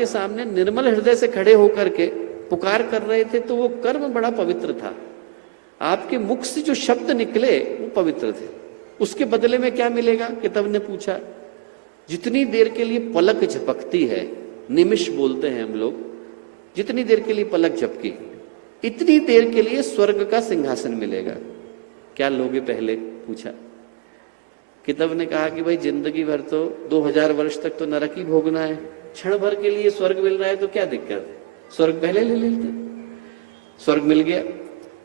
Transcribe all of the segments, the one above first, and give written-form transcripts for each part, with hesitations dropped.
के सामने निर्मल हृदय से खड़े होकर के पुकार कर रहे थे, तो वो कर्म बड़ा पवित्र था। आपके मुख से जो शब्द निकले वो पवित्र थे। उसके बदले में क्या मिलेगा? किताब ने पूछा। जितनी देर के लिए पलक झपकती है, निमिष बोलते हैं हम लोग, जितनी देर के लिए पलक झपकी, इतनी देर के लिए स्वर्ग का सिंहासन मिलेगा। क्या लोगे? पहले पूछा। किताब ने कहा कि भाई जिंदगी भर तो 2000 वर्ष तक तो नरक ही भोगना है, क्षण भर के लिए स्वर्ग मिल रहा है तो क्या दिक्कत है, स्वर्ग पहले ले लेते। स्वर्ग मिल गया।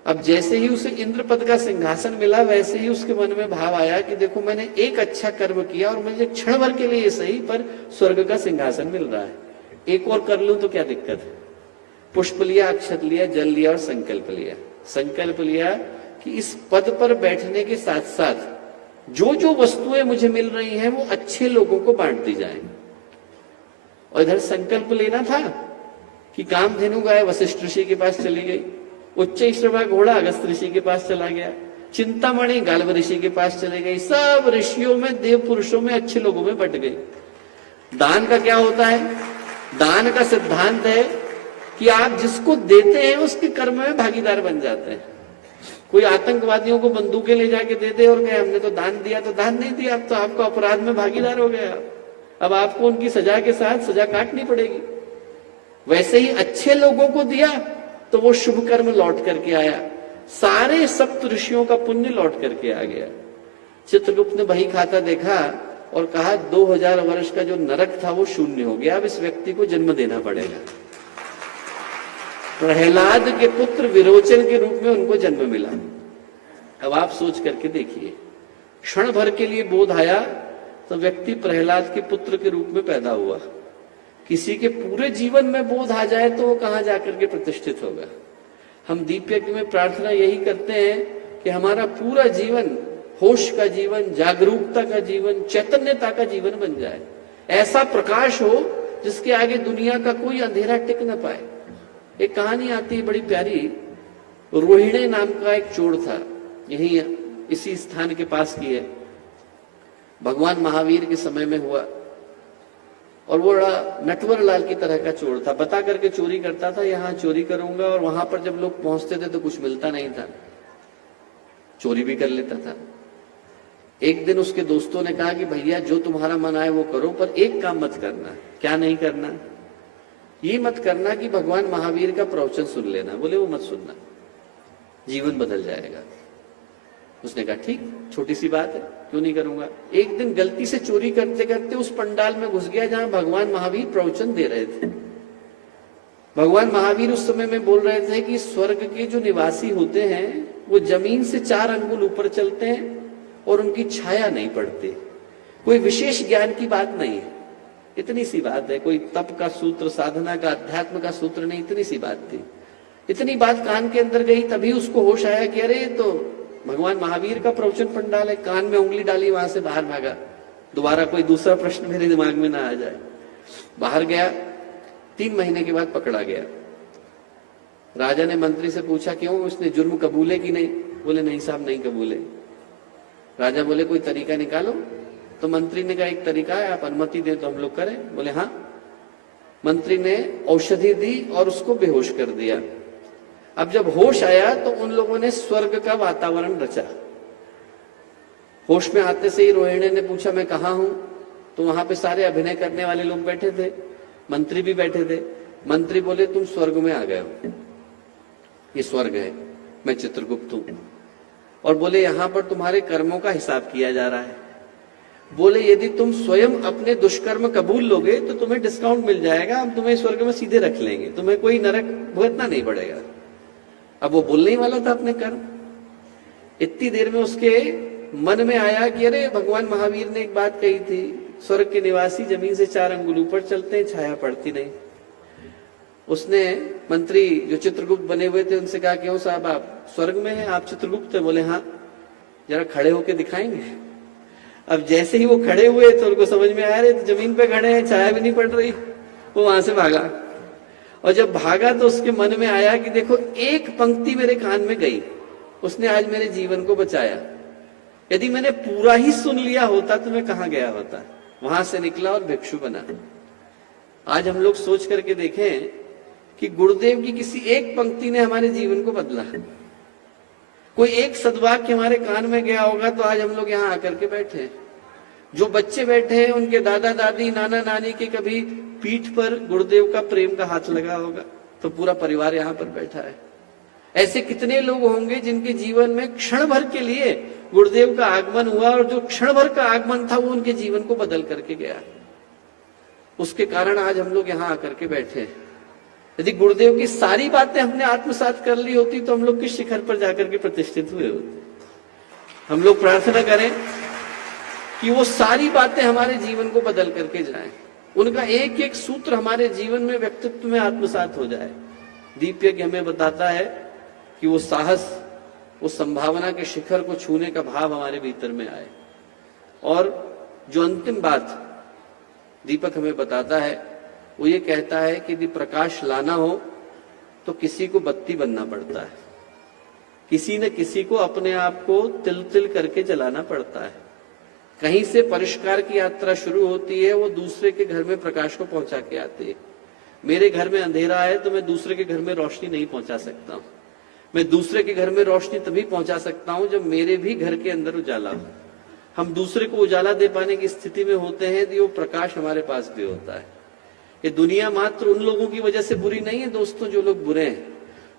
अब जैसे ही उसे इंद्र पद का सिंहासन मिला, वैसे ही उसके मन में भाव आया कि देखो मैंने एक अच्छा कर्म किया और मुझे क्षण भर के लिए सही पर स्वर्ग का सिंहासन मिल रहा है, एक और कर लूं तो क्या दिक्कत है। पुष्प लिया, अक्षत लिया, जल लिया और संकल्प लिया। संकल्प लिया कि इस पद पर बैठने के साथ साथ जो जो वस्तुएं मुझे मिल रही हैं वो अच्छे लोगों को बांट दी जाए। और इधर संकल्प लेना था कि कामधेनु गाय वशिष्ठ ऋषि के पास चली गई, उच्चैश्रवा घोड़ा अगस्त ऋषि के पास चला गया, चिंतामणि गाल्व ऋषि के पास चले गई, सब ऋषियों में, देव पुरुषों में, अच्छे लोगों में बट गई। दान का क्या होता है? दान का सिद्धांत है कि आप जिसको देते हैं उसके कर्म में भागीदार बन जाते हैं। कोई आतंकवादियों को बंदूकें ले जाके दे दे और कहे हमने तो दान दिया, तो दान नहीं दिया, अब तो आपको अपराध में भागीदार हो गया, अब आपको उनकी सजा के साथ सजा काटनी पड़ेगी। वैसे ही अच्छे लोगों को दिया तो वो शुभ कर्म लौट करके आया, सारे सप्त ऋषियों का पुण्य लौट करके आ गया। चित्रगुप्त ने बही खाता देखा और कहा 2000 वर्ष का जो नरक था वो शून्य हो गया, अब इस व्यक्ति को जन्म देना पड़ेगा। प्रहलाद के पुत्र विरोचन के रूप में उनको जन्म मिला। अब आप सोच करके देखिए, क्षण भर के लिए बोध आया तो व्यक्ति प्रहलाद के पुत्र के रूप में पैदा हुआ। किसी के पूरे जीवन में बोध आ जाए तो वो कहां जाकर के प्रतिष्ठित होगा। हम दीपयज्ञ में प्रार्थना यही करते हैं कि हमारा पूरा जीवन होश का जीवन, जागरूकता का जीवन, चैतन्यता का जीवन बन जाए। ऐसा प्रकाश हो जिसके आगे दुनिया का कोई अंधेरा टिक न पाए। एक कहानी आती है बड़ी प्यारी। रोहिणी नाम का एक चोर था, यही इसी स्थान के पास की है, भगवान महावीर के समय में हुआ। और वो बड़ा नटवर लाल की तरह का चोर था, बता करके चोरी करता था, यहां चोरी करूंगा, और वहां पर जब लोग पहुंचते थे तो कुछ मिलता नहीं था, चोरी भी कर लेता था। एक दिन उसके दोस्तों ने कहा कि भैया जो तुम्हारा मन आए वो करो, पर एक काम मत करना। क्या नहीं करना? ये मत करना कि भगवान महावीर का प्रवचन सुन लेना। बोले वो मत सुनना, जीवन बदल जाएगा। उसने कहा ठीक, छोटी सी बात है, क्यों नहीं करूंगा। एक दिन गलती से चोरी करते करते उस पंडाल में घुस गया जहां भगवान महावीर प्रवचन दे रहे थे। भगवान महावीर उस समय में बोल रहे थे कि स्वर्ग के जो निवासी होते हैं वो जमीन से 4 अंगुल ऊपर चलते हैं और उनकी छाया नहीं पड़ती। कोई विशेष ज्ञान की बात नहीं है, इतनी सी बात है। कोई तप का सूत्र, साधना का, अध्यात्म का सूत्र नहीं, इतनी सी बात थी। इतनी बात कान के अंदर गई, तभी उसको होश आया कि अरे तो भगवान महावीर का प्रवचन पंडाल है। कान में उंगली डाली, वहां से बाहर भागा, दोबारा कोई दूसरा प्रश्न मेरे दिमाग में ना आ जाए। बाहर गया, 3 महीने के बाद पकड़ा गया। राजा ने मंत्री से पूछा क्यों, उसने जुर्म कबूले कि नहीं? बोले नहीं साहब, नहीं कबूले। राजा बोले कोई तरीका निकालो। तो मंत्री ने कहा एक तरीका है, आप अनुमति दें तो हम लोग करें। बोले हाँ। मंत्री ने औषधि दी और उसको बेहोश कर दिया। अब जब होश आया तो उन लोगों ने स्वर्ग का वातावरण रचा। होश में आते से ही रोहिणी ने पूछा मैं कहाँ हूं, तो वहां पे सारे अभिनय करने वाले लोग बैठे थे, मंत्री भी बैठे थे। मंत्री बोले तुम स्वर्ग में आ गए हो, ये स्वर्ग है, मैं चित्रगुप्त हूं। और बोले यहां पर तुम्हारे कर्मों का हिसाब किया जा रहा है। बोले यदि तुम स्वयं अपने दुष्कर्म कबूल लोगे तो तुम्हें डिस्काउंट मिल जाएगा, हम तुम्हें स्वर्ग में सीधे रख लेंगे, तुम्हें कोई नरक भुगतना नहीं पड़ेगा। अब वो बोलने ही वाला था अपने कर्म। इतनी देर में उसके मन में आया कि अरे भगवान महावीर ने एक बात कही थी, स्वर्ग के निवासी जमीन से 4 अंगुल ऊपर चलते हैं, छाया पड़ती नहीं। उसने मंत्री जो चित्रगुप्त बने हुए थे उनसे कहा क्यों साहब आप स्वर्ग में हैं, आप चित्रगुप्त हैं? बोले हाँ। जरा खड़े होके दिखाएंगे। अब जैसे ही वो खड़े हुए तो उनको समझ में आया, तो जमीन पे खड़े हैं, छाया भी नहीं पड़ रही। वो वहां से भागा, और जब भागा तो उसके मन में आया कि देखो एक पंक्ति मेरे कान में गई, उसने आज मेरे जीवन को बचाया। यदि मैंने पूरा ही सुन लिया होता तो मैं कहां गया होता। वहां से निकला और भिक्षु बना। आज हम लोग सोच करके देखें कि गुरुदेव की किसी एक पंक्ति ने हमारे जीवन को बदला। कोई एक सद्वाक्य हमारे कान में गया होगा तो आज हम लोग यहाँ आकर के बैठे हैं। जो बच्चे बैठे हैं उनके दादा दादी नाना नानी के कभी पीठ पर गुरुदेव का प्रेम का हाथ लगा होगा तो पूरा परिवार यहाँ पर बैठा है। ऐसे कितने लोग होंगे जिनके जीवन में क्षण भर के लिए गुरुदेव का आगमन हुआ और जो क्षण भर का आगमन था वो उनके जीवन को बदल करके गया। उसके कारण आज हम लोग यहाँ आकर के बैठे हैं। यदि गुरुदेव की सारी बातें हमने आत्मसात कर ली होती तो हम लोग किस शिखर पर जाकर के प्रतिष्ठित हुए होते। हम लोग प्रार्थना करें कि वो सारी बातें हमारे जीवन को बदल करके जाएं, उनका एक एक सूत्र हमारे जीवन में व्यक्तित्व में आत्मसात हो जाए। दीपयज्ञ हमें बताता है कि वो साहस, वो संभावना के शिखर को छूने का भाव हमारे भीतर में आए। और जो अंतिम बात दीपक हमें बताता है वो ये कहता है कि यदि प्रकाश लाना हो तो किसी को बत्ती बनना पड़ता है, किसी न किसी को अपने आप को तिल तिल करके जलाना पड़ता है। कहीं से परिष्कार की यात्रा शुरू होती है, वो दूसरे के घर में प्रकाश को पहुंचा के आती है। मेरे घर में अंधेरा है तो मैं दूसरे के घर में रोशनी नहीं पहुंचा सकता हूं। मैं दूसरे के घर में रोशनी तभी पहुंचा सकता हूं जब मेरे भी घर के अंदर उजाला हो। हम दूसरे को उजाला दे पाने की स्थिति में होते हैं तो वो प्रकाश हमारे पास भी होता है। ये दुनिया मात्र उन लोगों की वजह से बुरी नहीं है दोस्तों जो लोग बुरे हैं,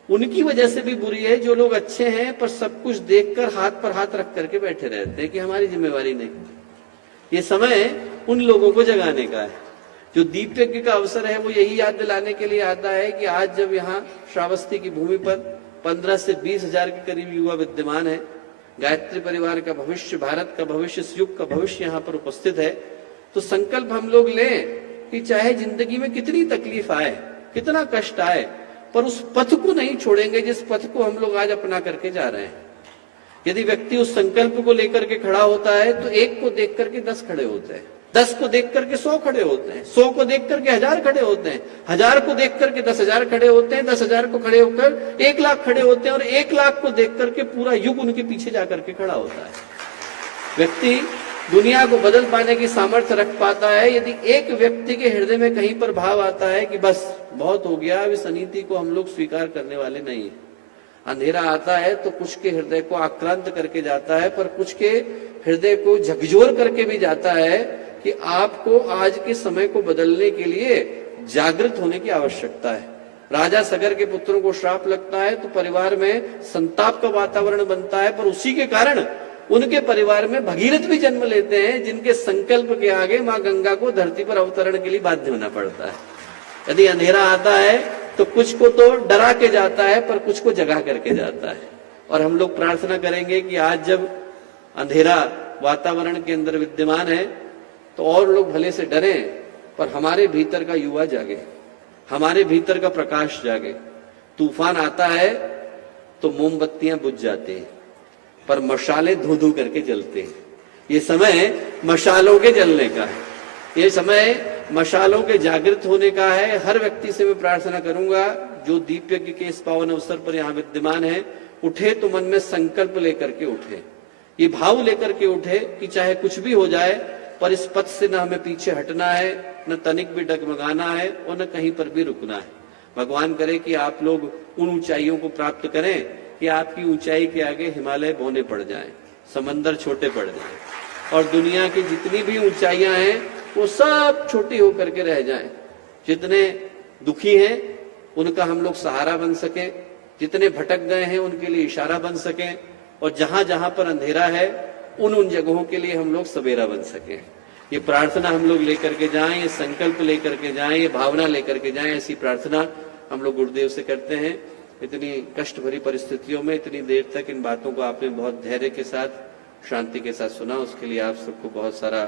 उनकी वजह से भी बुरी है जो लोग अच्छे हैं पर सब कुछ देखकर हाथ पर हाथ रख करके बैठे रहते हैं कि हमारी जिम्मेवारी नहीं। ये समय उन लोगों को जगाने का है। जो दीपयज्ञ का अवसर है वो यही याद दिलाने के लिए आता है कि आज जब यहाँ श्रावस्ती की भूमि पर 15 से 20 हजार के करीब युवा विद्यमान है, गायत्री परिवार का भविष्य, भारत का भविष्य, इस युग का भविष्य यहाँ पर उपस्थित है, तो संकल्प हम लोग लें कि चाहे जिंदगी में कितनी तकलीफ आए, कितना कष्ट आए, पर उस पथ को नहीं छोड़ेंगे जिस पथ को हम लोग आज अपना करके जा रहे हैं। यदि व्यक्ति उस संकल्प को लेकर के खड़ा होता है तो एक को देख करके 10 खड़े होते हैं, 10 को देख करके 100 खड़े होते हैं, 100 को देख करके 1000 खड़े होते हैं, 1000 को देख करके 10,000 खड़े होते हैं, 10,000 को खड़े होकर 1 लाख खड़े होते हैं और 1 लाख को देख करके पूरा युग उनके पीछे जाकर के खड़ा होता है। व्यक्ति दुनिया को बदल पाने की सामर्थ्य रख पाता है यदि एक व्यक्ति के हृदय में कहीं पर भाव आता है कि बस बहुत हो गया, अब इस अनीति को हम लोग स्वीकार करने वाले नहीं है। अंधेरा आता है तो कुछ के हृदय को आक्रांत करके जाता है, पर कुछ के हृदय को झकझोर करके भी जाता है कि आपको आज के समय को बदलने के लिए जागृत होने की आवश्यकता है। राजा सगर के पुत्रों को श्राप लगता है तो परिवार में संताप का वातावरण बनता है, पर उसी के कारण उनके परिवार में भगीरथ भी जन्म लेते हैं जिनके संकल्प के आगे मां गंगा को धरती पर अवतरण के लिए बाध्य होना पड़ता है। यदि अंधेरा आता है तो कुछ को तो डरा के जाता है पर कुछ को जगा करके जाता है। और हम लोग प्रार्थना करेंगे कि आज जब अंधेरा वातावरण के अंदर विद्यमान है तो और लोग भले से डरें पर हमारे भीतर का युवा जागे, हमारे भीतर का प्रकाश जागे। तूफान आता है तो मोमबत्तियां बुझ जाती हैं पर मशाले धू धू करके जलते हैं। ये समय मशालों के जलने का है, ये समय मशालों के जागृत होने का है। हर व्यक्ति से मैं प्रार्थना करूंगा जो दीपयज्ञ के इस पावन अवसर पर यहाँ विद्यमान है, उठे तो मन में संकल्प लेकर के उठे, ये भाव लेकर के उठे कि चाहे कुछ भी हो जाए पर इस पथ से न हमें पीछे हटना है, न तनिक भी डगमगाना है और न कहीं पर भी रुकना है। भगवान करे कि आप लोग उन ऊंचाइयों को प्राप्त करें कि आपकी ऊंचाई के आगे हिमालय बौने पड़ जाएं, समंदर छोटे पड़ जाएं और दुनिया की जितनी भी ऊंचाइयां हैं वो सब छोटी होकर के रह जाएं। जितने दुखी हैं उनका हम लोग सहारा बन सके, जितने भटक गए हैं उनके लिए इशारा बन सके और जहां जहां पर अंधेरा है उन जगहों के लिए हम लोग सवेरा बन सके। ये प्रार्थना हम लोग लेकर के जाएं, ये संकल्प लेकर के जाएं, ये भावना लेकर के जाएं। ऐसी प्रार्थना हम लोग गुरुदेव से करते हैं। इतनी कष्ट भरी परिस्थितियों में इतनी देर तक इन बातों को आपने बहुत धैर्य के साथ, शांति के साथ सुना, उसके लिए आप सबको बहुत सारा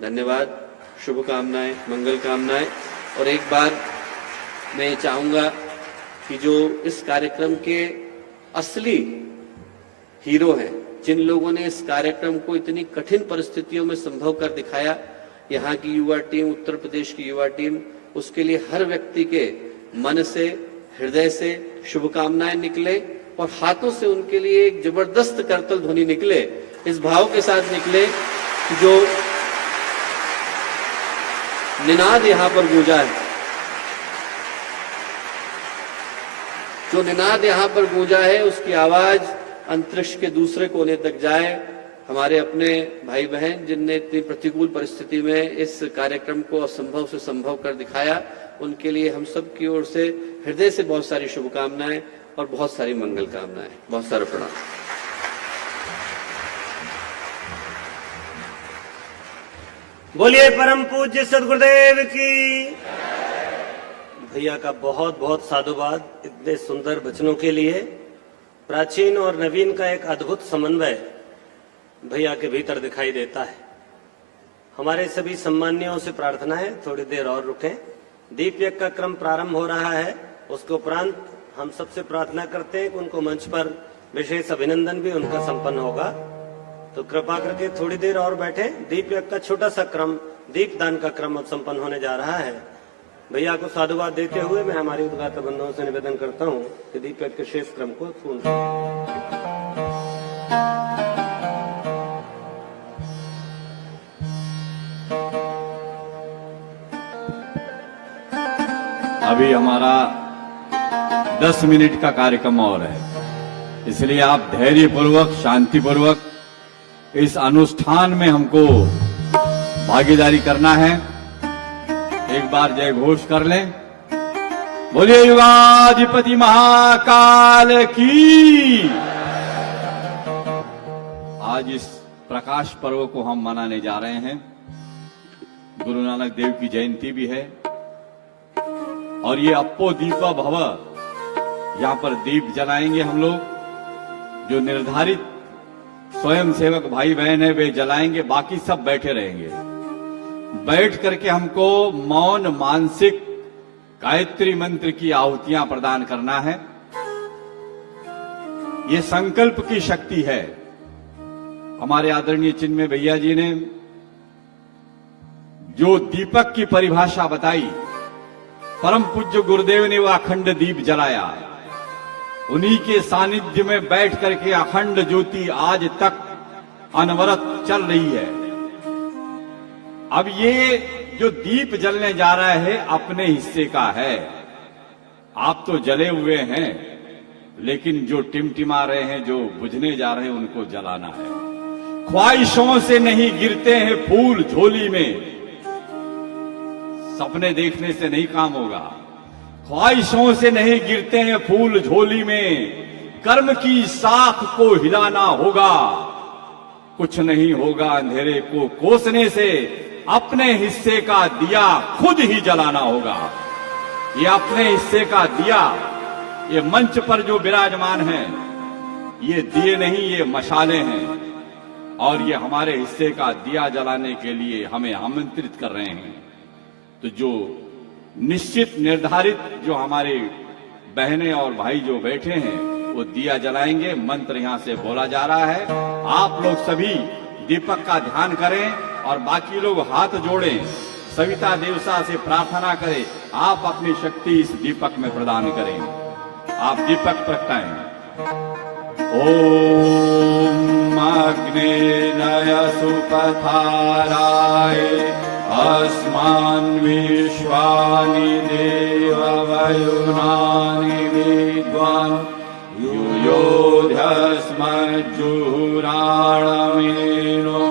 धन्यवाद, शुभकामनाएं, मंगल कामनाएं। और एक बार मैं चाहूंगा कि जो इस कार्यक्रम के असली हीरो हैं, जिन लोगों ने इस कार्यक्रम को इतनी कठिन परिस्थितियों में संभव कर दिखाया, यहाँ की युवा टीम, उत्तर प्रदेश की युवा टीम, उसके लिए हर व्यक्ति के मन से, हृदय से शुभकामनाएं निकले और हाथों से उनके लिए एक जबरदस्त करतल ध्वनि निकले, इस भाव के साथ निकले जो निनाद यहाँ पर गूंजा है जो निनाद यहाँ पर गूंजा है उसकी आवाज अंतरिक्ष के दूसरे कोने तक जाए। हमारे अपने भाई बहन जिनने इतनी प्रतिकूल परिस्थिति में इस कार्यक्रम को असंभव से संभव कर दिखाया, उनके लिए हम सब की ओर से हृदय से बहुत सारी शुभकामनाएं और बहुत सारी मंगल कामनाएं। बहुत सारा प्रणाम। बोलिए परम पूज्य सदगुरुदेव की। भैया का बहुत बहुत साधुवाद इतने सुंदर वचनों के लिए। प्राचीन और नवीन का एक अद्भुत समन्वय भैया के भीतर दिखाई देता है। हमारे सभी सम्मानियों से प्रार्थना है थोड़ी देर और रुकें। दीप यज्ञ का क्रम प्रारंभ हो रहा है, उसके उपरांत हम सबसे प्रार्थना करते हैं कि उनको मंच पर विशेष अभिनंदन भी उनका संपन्न होगा। तो कृपा करके थोड़ी देर और बैठे। दीप यज्ञ का छोटा सा क्रम, दीपदान का क्रम अब संपन्न होने जा रहा है। भैया को साधुवाद देते हुए मैं हमारे उद्घाटक बंधुओं से निवेदन करता हूँ कि दीप यज्ञ के शेष क्रम को पूर्ण करें। अभी हमारा 10 मिनट का कार्यक्रम और है, इसलिए आप धैर्यपूर्वक शांतिपूर्वक इस अनुष्ठान में हमको भागीदारी करना है। एक बार जय घोष कर लें। बोलिए युगाधिपति महाकाल की। आज इस प्रकाश पर्व को हम मनाने जा रहे हैं। गुरु नानक देव की जयंती भी है और ये अप्पो दीपा भव, यहां पर दीप जलाएंगे हम लोग। जो निर्धारित स्वयं सेवक भाई बहन है वे जलाएंगे, बाकी सब बैठे रहेंगे। बैठ करके हमको मौन मानसिक गायत्री मंत्र की आहुतियां प्रदान करना है। ये संकल्प की शक्ति है। हमारे आदरणीय चिन्मय भैया जी ने जो दीपक की परिभाषा बताई, परम पूज्य गुरुदेव ने वह अखंड दीप जलाया। उन्हीं के सानिध्य में बैठ करके अखंड ज्योति आज तक अनवरत चल रही है। अब ये जो दीप जलने जा रहा है अपने हिस्से का है। आप तो जले हुए हैं, लेकिन जो टिमटिमा रहे हैं, जो बुझने जा रहे हैं, उनको जलाना है। ख्वाहिशों से नहीं गिरते हैं फूल झोली में, सपने देखने से नहीं काम होगा। ख्वाहिशों से नहीं गिरते हैं फूल झोली में, कर्म की साख को हिलाना होगा। कुछ नहीं होगा अंधेरे को कोसने से, अपने हिस्से का दिया खुद ही जलाना होगा। ये अपने हिस्से का दिया, ये मंच पर जो विराजमान है, ये दिए नहीं, ये मशाले हैं। और ये हमारे हिस्से का दिया जलाने के लिए हमें आमंत्रित कर रहे हैं। तो जो निश्चित निर्धारित जो हमारे बहनें और भाई जो बैठे हैं वो दिया जलाएंगे। मंत्र यहां से बोला जा रहा है। आप लोग सभी दीपक का ध्यान करें और बाकी लोग हाथ जोड़ें, सविता देवसा से प्रार्थना करें, आप अपनी शक्ति इस दीपक में प्रदान करें। आप दीपक प्रगटाएं। ओम अग्नेय सुपथाराय अस्मान् विश्वानि देव वयुनानि विद्वान् युयोध्यस्मज्जुहुराणमेनो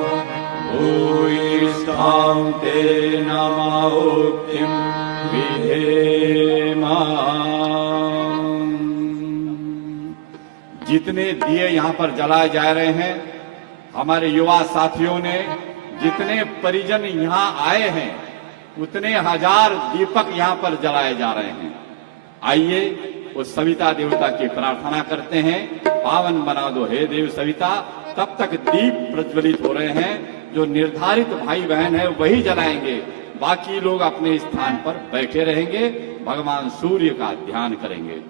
भूयिष्ठां ते नमोक्तिं विधेम। जितने दिए यहां पर जलाए जा रहे हैं, हमारे युवा साथियों ने, जितने परिजन यहां आए हैं, उतने हजार दीपक यहां पर जलाए जा रहे हैं। आइए उस सविता देवता की प्रार्थना करते हैं। पावन बना दो हे देव सविता। तब तक दीप प्रज्वलित हो रहे हैं। जो निर्धारित भाई बहन है वही जलाएंगे, बाकी लोग अपने स्थान पर बैठे रहेंगे, भगवान सूर्य का ध्यान करेंगे।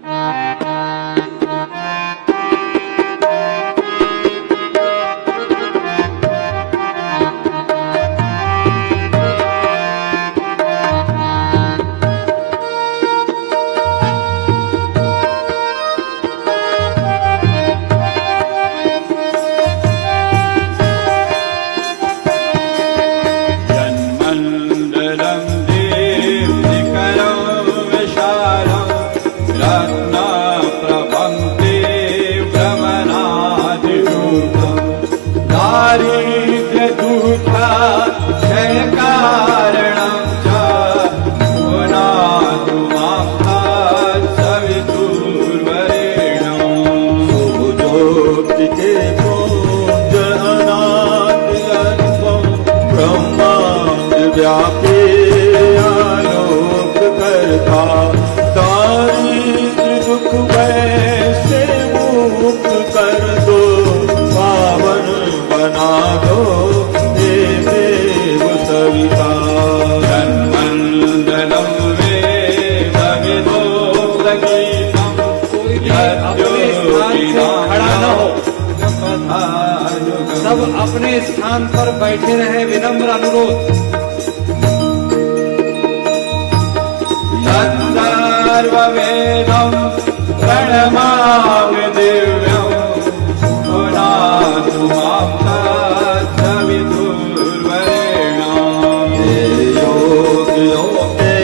सविता दारिद्र दुख वैसे मुक्त कर दो पावन बना दो हे देव सविता जन्मंडलम वे भगवो गीतम अपने स्थान से खड़ा न हो, सब अपने स्थान पर बैठे रहे, विनम्र अनुरोध। सर्ववेदं प्रणमामि दिव्यं पुनातु मां तत्सवितुर्वरेण्यं योग योगे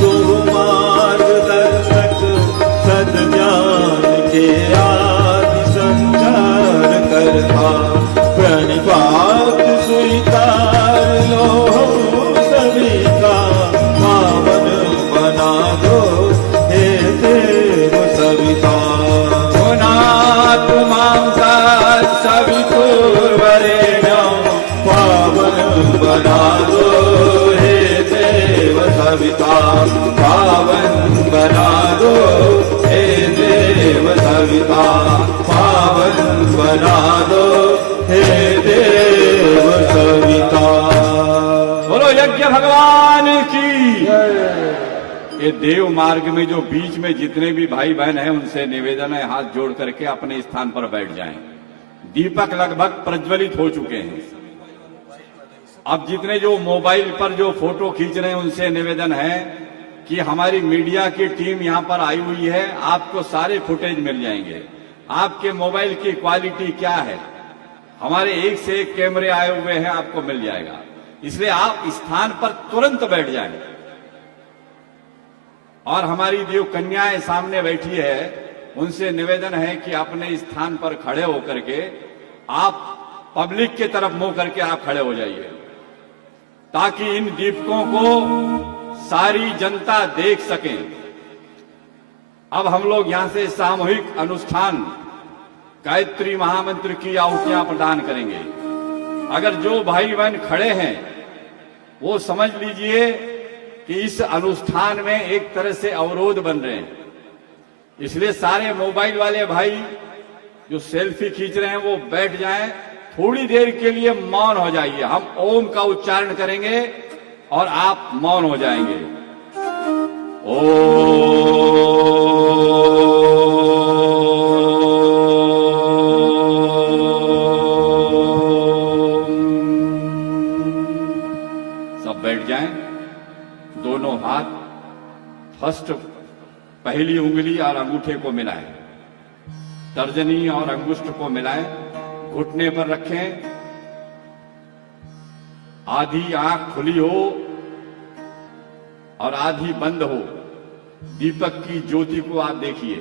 सुमार्गदर्शक सद्ज्ञान के आदि संचार करता प्रणिपात स्वीकार लो सविता पावन बना दो हे देव सविता पुनातु मां तत्सवितुर्वरेण्यं पावन बना दो हे देव सविता पावन बना दो हे देव सविता पावन बना दो हे देव सविता। बोलो यज्ञ भगवान की। ये देव मार्ग में जो बीच में जितने भी भाई बहन हैं उनसे निवेदन है हाथ जोड़ करके अपने स्थान पर बैठ जाएं। दीपक लगभग प्रज्वलित हो चुके हैं। अब जितने जो मोबाइल पर जो फोटो खींच रहे हैं उनसे निवेदन है कि हमारी मीडिया की टीम यहां पर आई हुई है, आपको सारे फुटेज मिल जाएंगे। आपके मोबाइल की क्वालिटी क्या है, हमारे एक से एक कैमरे आए हुए हैं, आपको मिल जाएगा। इसलिए आप स्थान पर तुरंत बैठ जाएं। और हमारी देव कन्याएं सामने बैठी है, उनसे निवेदन है कि अपने स्थान पर खड़े होकर के आप पब्लिक की तरफ मुंह करके आप खड़े हो जाइए, ताकि इन दीपकों को सारी जनता देख सके। अब हम लोग यहां से सामूहिक अनुष्ठान गायत्री महामंत्र की आहुतियां प्रदान करेंगे। अगर जो भाई बहन खड़े हैं वो समझ लीजिए कि इस अनुष्ठान में एक तरह से अवरोध बन रहे हैं। इसलिए सारे मोबाइल वाले भाई जो सेल्फी खींच रहे हैं वो बैठ जाएं, थोड़ी देर के लिए मौन हो जाइए। हम ओम का उच्चारण करेंगे और आप मौन हो जाएंगे। सब बैठ जाएं। दोनों हाथ फर्स्ट पहली उंगली और अंगूठे को मिलाएं, तर्जनी और अंगुष्ठ को मिलाएं, घुटने पर रखें। आधी आंख खुली हो और आधी बंद हो। दीपक की ज्योति को आप देखिए।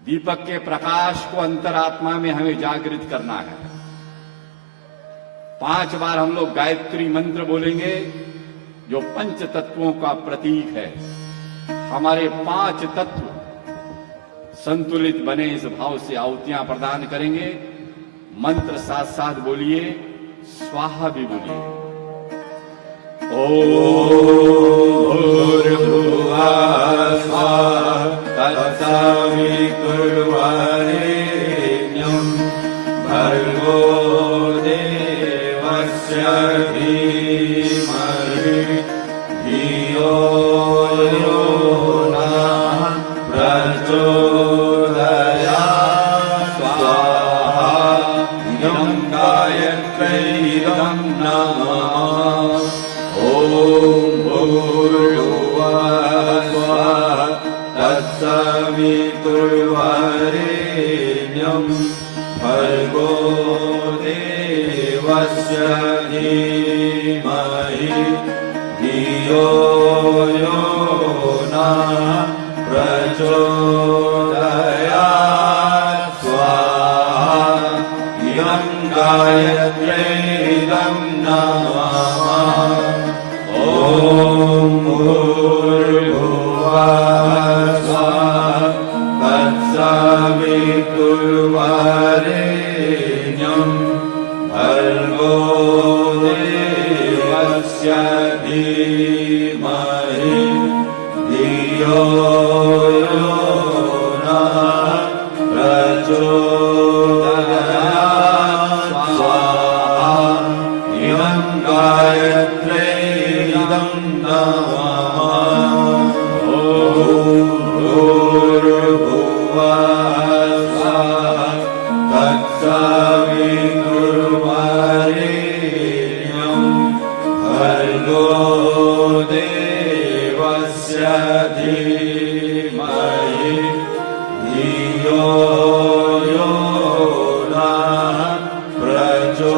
दीपक के प्रकाश को अंतरात्मा में हमें जागृत करना है। 5 बार हम लोग गायत्री मंत्र बोलेंगे जो पंच तत्वों का प्रतीक है। हमारे 5 तत्व संतुलित बने, इस भाव से आहुतियां प्रदान करेंगे। मंत्र साथ साथ बोलिए, स्वाहा भी बोलिए। भूर्भुवः स्वः तत्सवितुर्वरेण्यं भर्गो देवस्य धीमहि धियो यो नः प्रचोदयात्। स्वाहा इदं गायत्र्यै इदं नमः। ॐ भूर्भुवः स्वः तत्सवितुर्वरेण्यं भर्गो देवस्य धीमहि धियो यो धियो यो नः प्रचोदयात् स्वाहा इदं गायत्र्यै इदं नमः ॐ भूर्भुवः स्वः तत्सवितुर्वरेण्यं भर्गो देवस्य धीमहि धियो यो नः प्रचोदयात्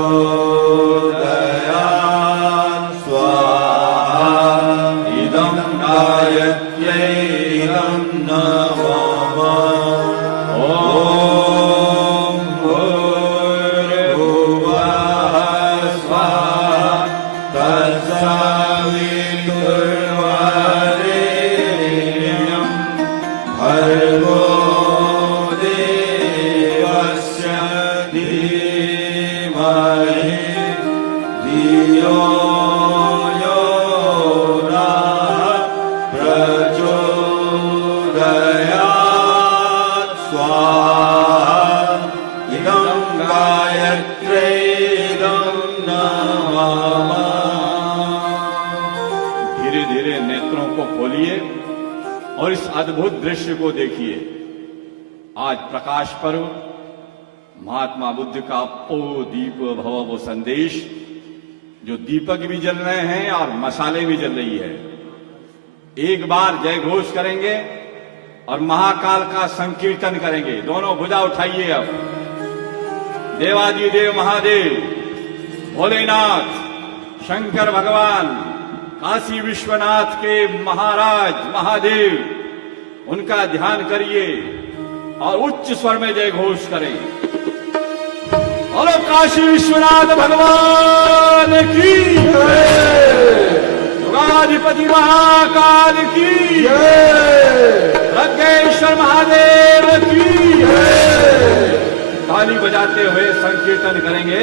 स्वाहा इदं गायत्र्यै इदं नमः ॐ भूर्भुवः स्वः तत्सवितुर्वरेण्यं भर्गो देवस्य धीमहि धियो यो नः प्रचोदयात् स्वाहा इदं गायत्र्यै इदं नमः। धीरे धीरे नेत्रों को खोलिए और इस अद्भुत दृश्य को देखिए। आज प्रकाश पर्व, महात्मा बुद्ध का पो दीप भव वो संदेश, जो दीपक भी जल रहे हैं और मसाले भी जल रही है। एक बार जय घोष करेंगे और महाकाल का संकीर्तन करेंगे। दोनों भुजा उठाइए। अब देवादिदेव महादेव, भोलेनाथ, शंकर भगवान, काशी विश्वनाथ के महाराज महादेव, उनका ध्यान करिए और उच्च स्वर में जय घोष करें। बोलो काशी विश्वनाथ भगवान की युगाधिपति महाकाल की प्रज्ञेश्वर महादेव की। ताली बजाते हुए संकीर्तन करेंगे।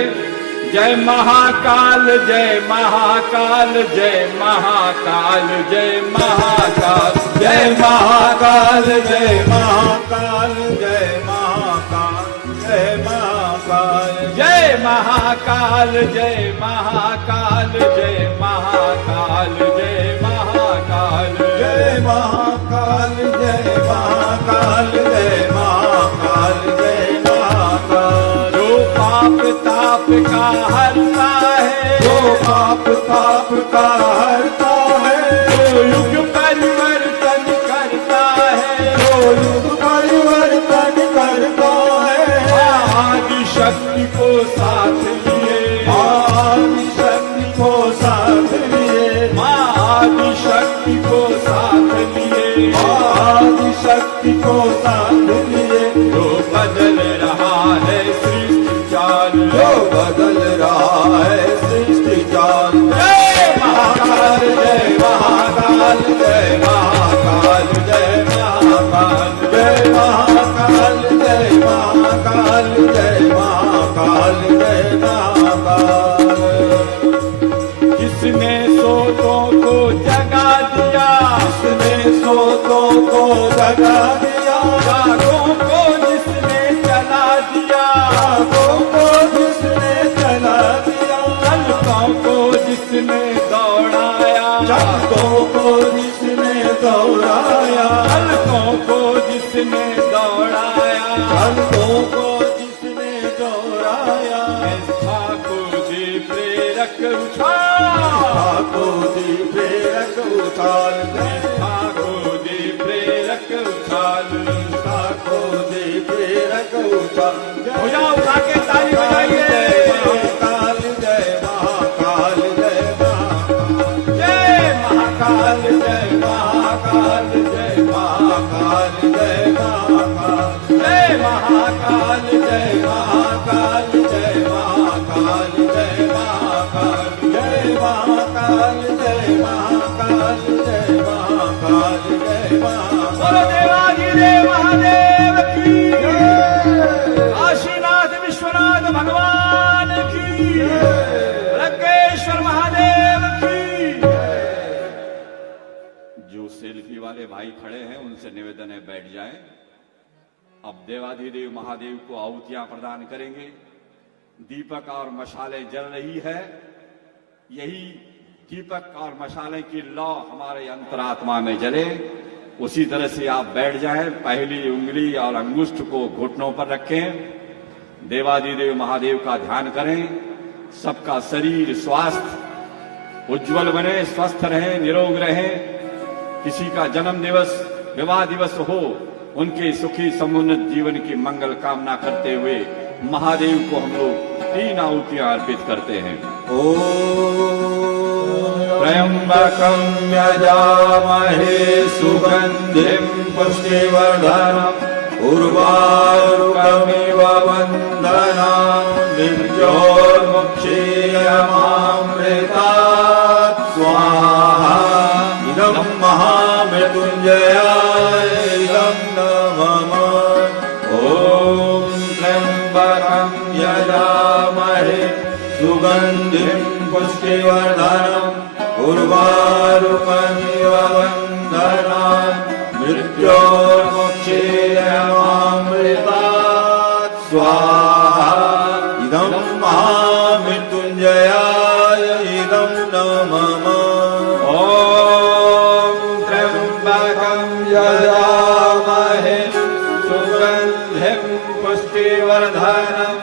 जय महाकाल जय महाकाल जय महाकाल जय महाकाल जय महाकाल जय महाकाल जय महाकाल जय महाकाल जय महाकाल जय महाकाल जय महाकाल जय महाकाल जय महाकाल जय महाकाल जय महाकाल जय महाकाल। जो पाप ताप का हरता है, जो पाप ताप का हरता है, जो युग परिवर्तन करता है, जो युग परिवर्तन करता है, आदि शक्ति को साथ लिए, आदि शक्ति को साथ लिए, आदि शक्ति को साथ लिए, आदि शक्ति को साथ लिए, जो बदल रहा है सृष्टि चाल, जो बदल रहा है सृष्टि चाल। जय महाकाल जय महाकाल जय महाकाल जय महाकाल जय महाकाल जय महाकाल जय महाकाल जय महाकाल। जिसने सोतों को जगा दिया, जिसने सोतों को जगा दिया, जागों को जिसने चला दिया, जागों को जिसने चला दिया, चलकों को जिसने दौड़ाया, चलकों को जिसने दौड़ाया, चलकों को जिसने दौड़ाया, चलकों को जिसने दौड़ाया, निष्ठा को दी प्रेरक उछाल, दी प्रेरक उछाल, निष्ठा को दी प्रेरक उछाल। दी प्रेरक उछाल। भुजा उठा के ताली बजाइए। महाकाल जय महाकाल जय जय महाकाल महाकाल जय महाकाल जय महाकाल जय महाकाल जय महाकाल जय महाकाल जय महाकाल जय महाकाल जय महाकाल जय महाकाल जय महाकाल जय महाकाल। बोलो देवाधिदेव महादेव की, काशीनाथ विश्वनाथ भगवान की, प्रज्ञेश्वर महादेव की। जो सेल्फी वाले भाई खड़े हैं उनसे निवेदन है बैठ जाएं। अब देवाधिदेव महादेव को आहुतियां प्रदान करेंगे। दीपक और मशालें जल रही है। यही दीपक और मशालें की लौ हमारे अंतरात्मा में जले। उसी तरह से आप बैठ जाएं। पहली उंगली और अंगुष्ठ को घुटनों पर रखें। देवाधिदेव महादेव का ध्यान करें। सबका शरीर स्वास्थ्य उज्जवल बने, स्वस्थ रहे, निरोग रहे। किसी का जन्म दिवस, विवाह दिवस हो, उनके सुखी समुन्नत जीवन की मंगल कामना करते हुए महादेव को हम लोग 3 आहुतियां अर्पित करते हैं। त्र्यंबकं यजामहे सुगंधिं पुष्टिवर्धनम् उर्वारुकमिव वन्दनान् मृत्योर्मुक्षीयमामृतात् स्वाहा। इदं महामृत्युञ्जयाय इदं नमः। ॐ त्र्यंबकं यजामहे सुगंधिं पुष्टिवर्धनम् उर्वारुकमिव वन्दनान् मृत्योर्मुक्षीयमामृतात् स्वाहा। इदं महामृत्युञ्जयाय इदं नमः। ॐ त्र्यंबकं यजामहे सुगन्धिं पुष्टिवर्धनम्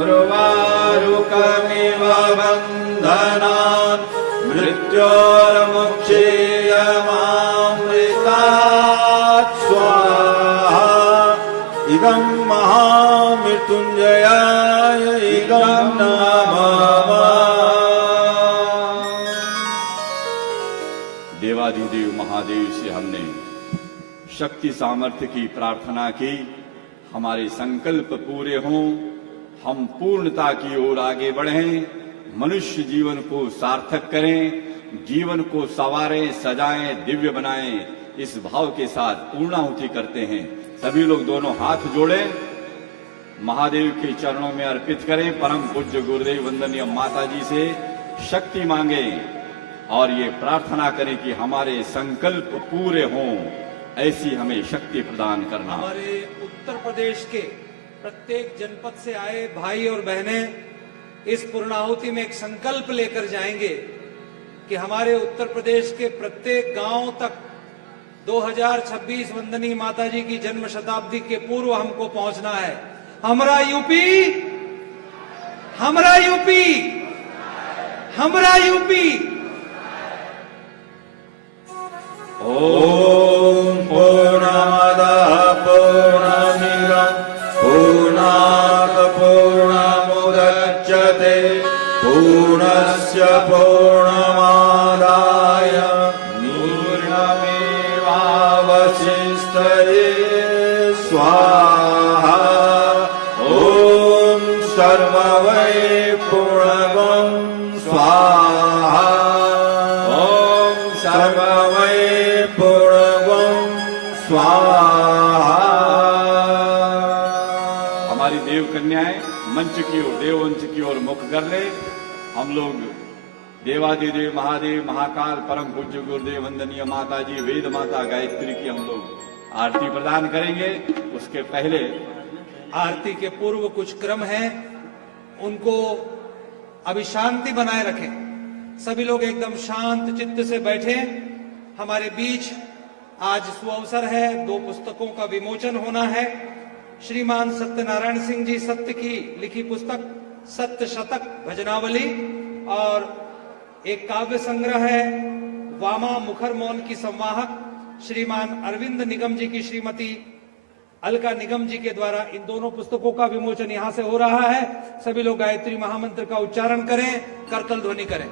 उर्वारुकमिव वन्दनान् मृत्योर्मुक्षीयमामृतात् स्वाहा। इदं महामृत्युञ्जयाय इदं नमः। देवाधिदेव महादेव से हमने शक्ति सामर्थ्य की प्रार्थना की। हमारे संकल्प पूरे हों, हम पूर्णता की ओर आगे बढ़ें, मनुष्य जीवन को सार्थक करें, जीवन को संवारें, सजाएं, दिव्य बनाएं। इस भाव के साथ पूर्णाहुति करते हैं। सभी लोग दोनों हाथ जोड़ें, महादेव के चरणों में अर्पित करें। परम पूज्य गुरुदेव वंदनीय माता जी से शक्ति मांगें और ये प्रार्थना करें कि हमारे संकल्प पूरे हों, ऐसी हमें शक्ति प्रदान करना। हमारे उत्तर प्रदेश के प्रत्येक जनपद से आए भाई और बहनें इस पूर्णाहुति में एक संकल्प लेकर जाएंगे कि हमारे उत्तर प्रदेश के प्रत्येक गांव तक 2026 वंदनीय माता जी की जन्म शताब्दी के पूर्व हमको पहुंचना है। हमरा यूपी, हमरा यूपी, हमरा यूपी। ॐ पूर्णमदः पूर्णमिदं पूर्णात् पूर्णमुदच्यते पूर्णस्य पूर्णमादाय पूर्णमेवावशिष्यते स्वाहा। ॐ सर्ववै पूर्णगं स्वाहा। ॐ सर्ववै पूर्णगं स्वाहा। हमारी देव कन्याएं मंच की ओर, देववंश की ओर मुख कर ले। हम लोग देवाधिदेव महादेव महाकाल परम पूज्य गुरुदेव वंदनीय माता जी वेद माता गायत्री की हम लोग आरती प्रदान करेंगे। उसके पहले आरती के पूर्व कुछ क्रम हैं, उनको अभी शांति बनाए रखें। सभी लोग एकदम शांत चित्त से बैठे। हमारे बीच आज सुअवसर है, 2 पुस्तकों का विमोचन होना है। श्रीमान सत्यनारायण सिंह जी सत्य की लिखी पुस्तक सत्य शतक भजनावली और एक काव्य संग्रह है वामा मुखर मौन की संवाहक श्रीमान अरविंद निगम जी की श्रीमती अलका निगम जी के द्वारा इन दोनों पुस्तकों का विमोचन यहां से हो रहा है। सभी लोग गायत्री महामंत्र का उच्चारण करें, करतल ध्वनि करें।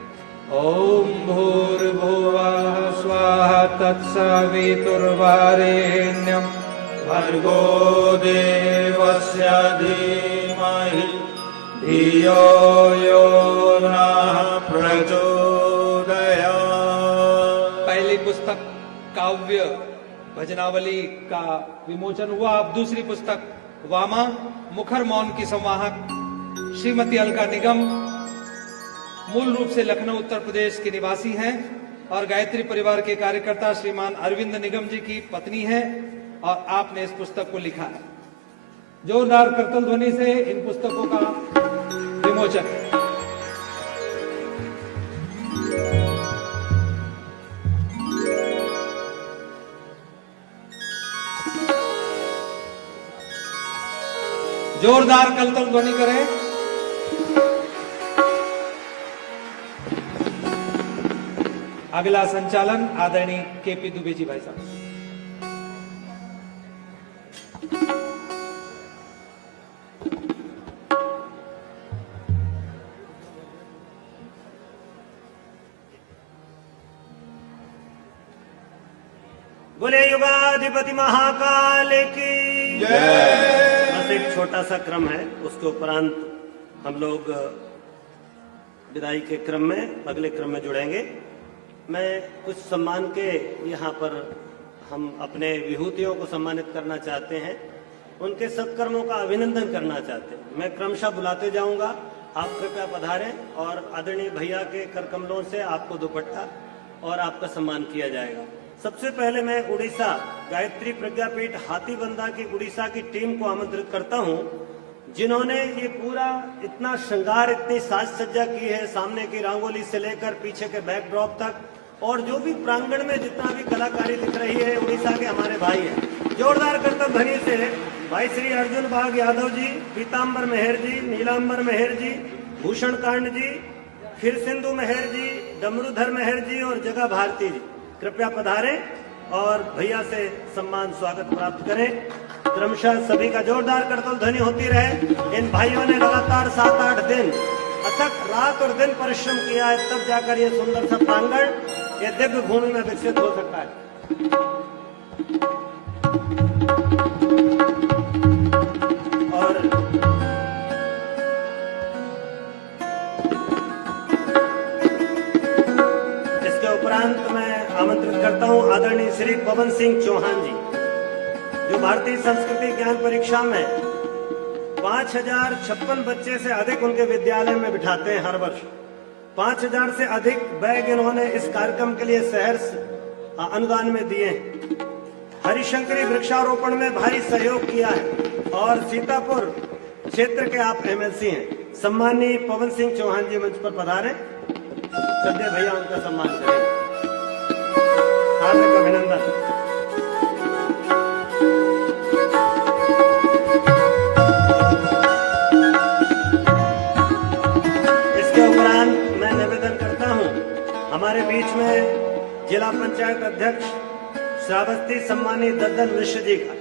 ओम भूर्भुवः स्वाहा तत्सवितुर्वरेण्यं भर्गो देवस्य धीमहि धियो यो नः प्रचोदयात्। पहली पुस्तक काव्य भजनावली का विमोचन हुआ। अब दूसरी पुस्तक वामा मुखर मौन की संवाहक श्रीमती अलका निगम मूल रूप से लखनऊ उत्तर प्रदेश की निवासी हैं और गायत्री परिवार के कार्यकर्ता श्रीमान अरविंद निगम जी की पत्नी है और आपने इस पुस्तक को लिखा है। जोरदार करतल ध्वनि से इन पुस्तकों का विमोचन। जोरदार करतल ध्वनि करें। अगला संचालन आदरणीय केपी दुबे जी भाई साहब। बोले युगाधिपति महाकाल की जय। बस एक छोटा सा क्रम है, उसके उपरांत हम लोग विदाई के क्रम में अगले क्रम में जुड़ेंगे। मैं कुछ सम्मान के यहाँ पर हम अपने विभूतियों को सम्मानित करना चाहते हैं, उनके सत्कर्मों का अभिनंदन करना चाहते हैं। मैं क्रमशः बुलाते जाऊंगा, आप कृपया पधारें और आदरणीय भैया के कर कमलों से आपको दुपट्टा और आपका सम्मान किया जाएगा। सबसे पहले मैं उड़ीसा गायत्री प्रज्ञापीठ हाथीबंधा की उड़ीसा की टीम को आमंत्रित करता हूं, जिन्होंने ये पूरा इतना श्रृंगार, इतनी साज सज्जा की है, सामने की रंगोली से लेकर पीछे के बैकड्रॉप तक, और जो भी प्रांगण में जितना भी कलाकारी दिख रही है, उड़ीसा के हमारे भाई हैं। जोरदार करतल ध्वनि से भाई श्री अर्जुन बाग यादव जी, पीताम्बर मेहर जी, नीलांबर मेहर जी, भूषण कांड जी, खीर सिंधु मेहर जी, डमरूधर मेहर जी और जगह भारती जी कृपया पधारें और भैया से सम्मान स्वागत प्राप्त करें। क्रमशः सभी का जोरदार करतल ध्वनि होती रहे। इन भाइयों ने लगातार 7-8 दिन अथक रात और दिन परिश्रम किया है, तब जाकर ये सुंदर सा प्रांगण, ये दिव्य भूमि में विकसित हो सकता है। और इसके उपरांत मैं आमंत्रित करता हूं आदरणीय श्री पवन सिंह चौहान जी, जो भारतीय संस्कृति ज्ञान परीक्षा में 5056 बच्चे से अधिक उनके विद्यालय में बिठाते हैं हर वर्ष। 5000 से अधिक बैग इन्होंने इस कार्यक्रम के लिए सहर्ष अनुदान में दिए हैं। हरिशंकरी वृक्षारोपण में भारी सहयोग किया है और सीतापुर क्षेत्र के आप एमएलसी हैं। सम्माननीय पवन सिंह चौहान जी मंच पर पधारें। सदैव भैया उनका सम्मान करें। हार्दिक अभिनंदन। इसके उपरांत मैं निवेदन करता हूं, हमारे बीच में जिला पंचायत अध्यक्ष श्रावस्ती सम्मानी दद्दन मिश्र जी का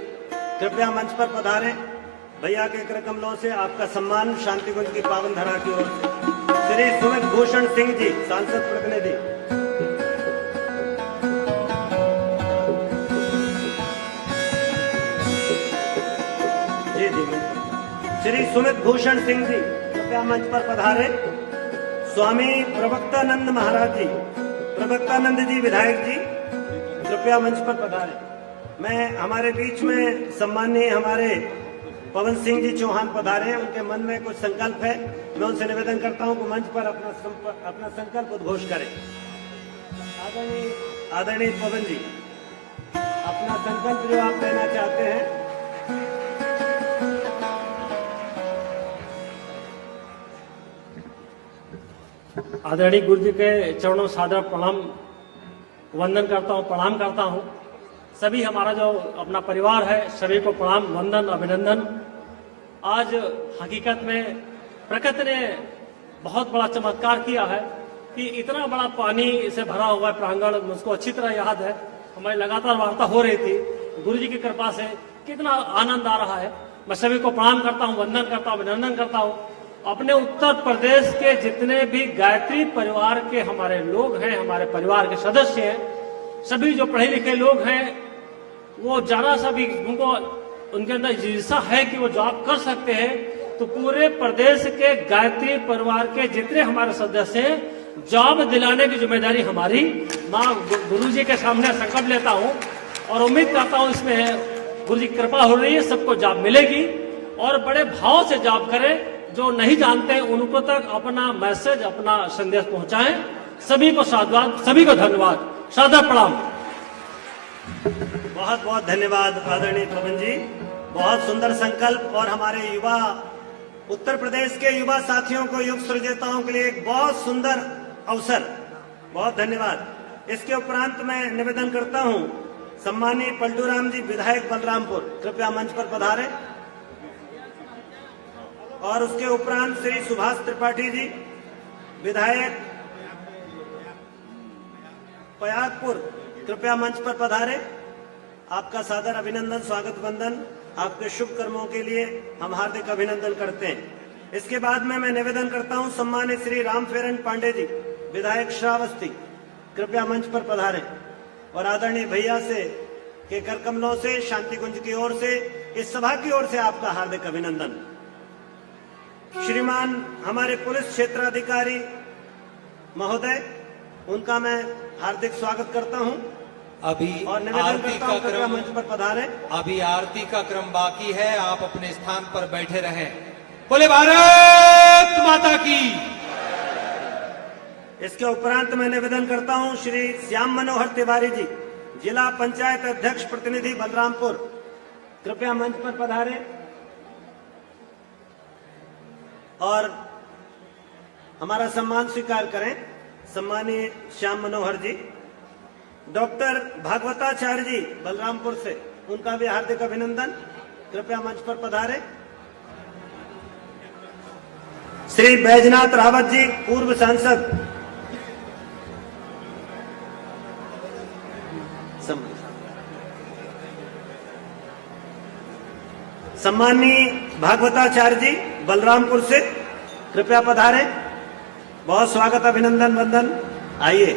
कृपया मंच पर पधारें। भैया के कर कमलों से आपका सम्मान शांतिकुंज की पावन धरा की ओर से। श्री सुमित भूषण सिंह जी सांसद प्रतिनिधि। जी जी श्री सुमित भूषण सिंह जी कृपया मंच पर पधारे। स्वामी प्रवक्तानंद महाराज जी, प्रवक्तानंद जी विधायक जी कृपया मंच पर पधारे। मैं हमारे बीच में सम्माननीय हमारे पवन सिंह जी चौहान पधारे हैं, उनके मन में कुछ संकल्प है। मैं उनसे निवेदन करता हूं कि मंच पर अपना संकल्प उद्घोष करें। आदरणीय पवन जी, अपना संकल्प जो आप लेना चाहते हैं। आदरणीय गुरु जी के चरणों सादर प्रणाम वंदन करता हूँ, प्रणाम करता हूँ। सभी हमारा जो अपना परिवार है सभी को प्रणाम वंदन अभिनंदन। आज हकीकत में प्रकृति ने बहुत बड़ा चमत्कार किया है कि इतना बड़ा पानी से भरा हुआ है प्रांगण। मुझको अच्छी तरह याद है, हमारी लगातार वार्ता हो रही थी। गुरु जी की कृपा से कितना आनंद आ रहा है। मैं सभी को प्रणाम करता हूँ, वंदन करता हूँ, अभिनंदन करता हूँ। अपने उत्तर प्रदेश के जितने भी गायत्री परिवार के हमारे लोग हैं, हमारे परिवार के सदस्य हैं, सभी जो पढ़े लिखे लोग हैं, वो जरा सा भी उनको उनके अंदर जिज्ञासा है कि वो जॉब कर सकते हैं, तो पूरे प्रदेश के गायत्री परिवार के जितने हमारे सदस्य हैं, जॉब दिलाने की जिम्मेदारी हमारी। माँ गुरु जी के सामने संकल्प लेता हूँ और उम्मीद करता हूँ इसमें गुरु जी की कृपा हो रही है, सबको जॉब मिलेगी। और बड़े भाव से जॉब करें। जो नहीं जानते उनको तक अपना मैसेज, अपना संदेश पहुंचाएं सभी को साधुवाद, सभी को धन्यवाद, सादर प्रणाम। बहुत बहुत धन्यवाद आदरणीय पवन जी, बहुत सुंदर संकल्प और हमारे युवा उत्तर प्रदेश के युवा साथियों को, युग सृजताओं के लिए एक बहुत सुंदर अवसर, बहुत धन्यवाद। इसके उपरांत मैं निवेदन करता हूं, सम्मानीय पलटू राम जी विधायक बलरामपुर कृपया मंच पर पधारें, और उसके उपरांत श्री सुभाष त्रिपाठी जी विधायक पयागपुर कृपया मंच पर पधारें। आपका सादर अभिनंदन, स्वागत वंदन, आपके शुभ कर्मों के लिए हम हार्दिक अभिनंदन करते हैं। इसके बाद में मैं निवेदन करता हूं, सम्मानित श्री रामफेरन पांडे जी विधायक श्रावस्ती कृपया मंच पर पधारें, और आदरणीय भैया से के कर कमलों से, शांति कुंज की ओर से, इस सभा की ओर से आपका हार्दिक अभिनंदन। श्रीमान हमारे पुलिस क्षेत्राधिकारी महोदय, उनका मैं हार्दिक स्वागत करता हूं अभी और निवेदन आरती करता का हूं कृपया क्रम मंच पर पधारें। अभी आरती का क्रम बाकी है, आप अपने स्थान पर बैठे रहें। बोले भारत माता की। इसके उपरांत मैं निवेदन करता हूं, श्री श्याम मनोहर तिवारी जी जिला पंचायत अध्यक्ष प्रतिनिधि बलरामपुर कृपया मंच पर पधारें, और हमारा सम्मान स्वीकार करें। सम्मानीय श्याम मनोहर जी, डॉक्टर भागवताचार्य जी बलरामपुर से, उनका भी हार्दिक अभिनंदन, कृपया मंच पर पधारें। श्री बैजनाथ रावत जी पूर्व सांसद, सम्मानीय भागवताचार्य जी बलरामपुर से कृपया पधारें, बहुत स्वागत अभिनंदन वंदन। आइए,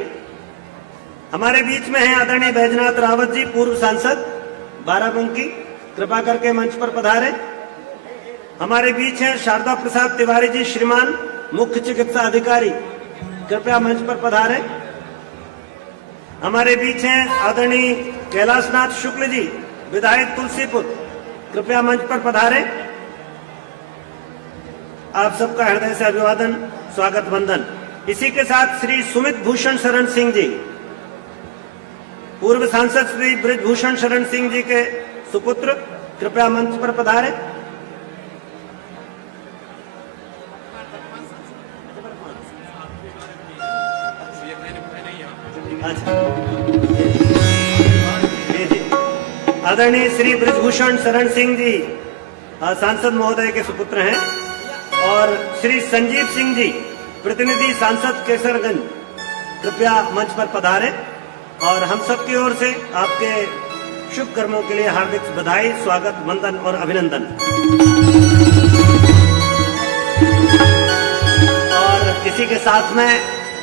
हमारे बीच में है आदरणीय बैजनाथ रावत जी पूर्व सांसद बाराबंकी, कृपा करके मंच पर पधारें। हमारे बीच हैं शारदा प्रसाद तिवारी जी श्रीमान मुख्य चिकित्सा अधिकारी, कृपया मंच पर पधारें। हमारे बीच हैं आदरणीय कैलाशनाथ शुक्ल जी विधायक तुलसीपुर, कृपया मंच पर पधारें। आप सबका हृदय से अभिवादन, स्वागत वंदन। इसी के साथ श्री सुमित भूषण शरण सिंह जी पूर्व सांसद श्री ब्रिजभूषण शरण सिंह जी के सुपुत्र, कृपया मंच पर पधारें। आदरणीय श्री ब्रिजभूषण शरण सिंह जी सांसद महोदय के सुपुत्र हैं, और श्री संजीव सिंह जी प्रतिनिधि सांसद केसरगंज, कृपया मंच पर पधारें, और हम सब की ओर से आपके शुभ कर्मों के लिए हार्दिक बधाई, स्वागत वंदन और अभिनंदन। और इसी के साथ में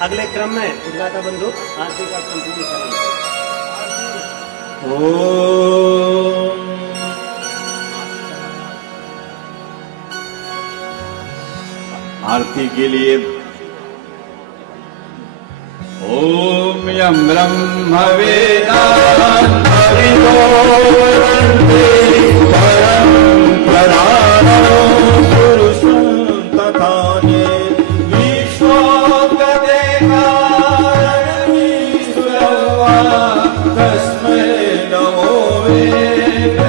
अगले क्रम में उद्घाटा बंधु आरती का संपूर्ण करेंगे। आरती के लिए ओम यम ब्रह्म वेदांत हरितो परम प्रधानो पुरुषं तथाने विश्वोपदेहारणीश्वरवा तस्मै नमो वेदविलासनाय।